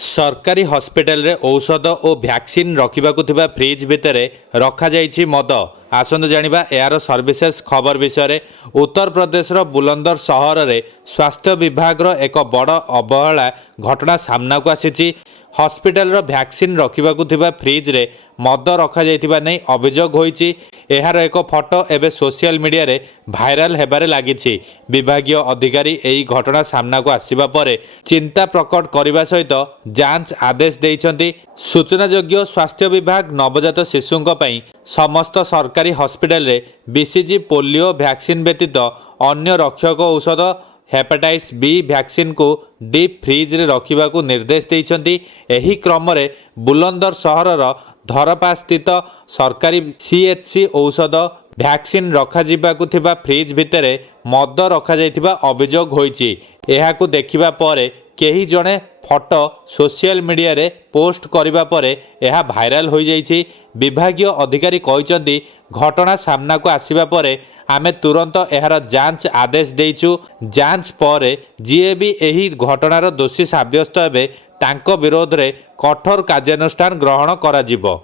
सरकारी हस्पिटाल रे औषध और भैक्सीन रखा फ्रिज भितर रखा मद आसतु जानिबा यार सर्विसेस खबर विषय। उत्तर प्रदेश बुलंदर सहर में स्वास्थ्य विभाग एक बड़ अवहेला घटना सामना को आसी। हस्पिटाल भैक्सीन रखा फ्रिज रे मद रखा नहीं अभियोग होईची। एहार एक फोटो एवं सोशल मीडिया रे भाइराल हेबारे लागिछि। विभागीय अधिकारी एही घटना सामना को आसिबा परे चिंता प्रकट करने सहित जांच आदेश देइछन्ति। सूचनायोग्य स्वास्थ्य विभाग नवजात शिशुंक पई समस्त सरकारी हस्पिटाल रे बीसीजी पोलियो भैक्सीन व्यतीत अन्य रक्षक औषध हेपाटाइटिस बी भैक्सीन को डीप फ्रिज रे रखा निर्देश देइछन्ति। एही क्रम रे बुलंदर सहरर धरपा स्थित सरकारी सीएचसी औषध भैक्सीन रखा फ्रिज भितर मद रखा अभियोग होईची। एहाकु देखिबा परे केही जणे फोटो सोशल मीडिया रे पोस्ट करिबा परे यह भाइराल हो जाइछि। विभागीय अधिकारी कहिसंती घटना सामना को आसिबा परे आमे तुरंत एहार जांच आदेश देइछु। जांच परे जीए भी एही घटनार दोषी साब्यस्त हेबे तांको विरोध रे कठोर कार्यानुष्ठान ग्रहण कराजिबो।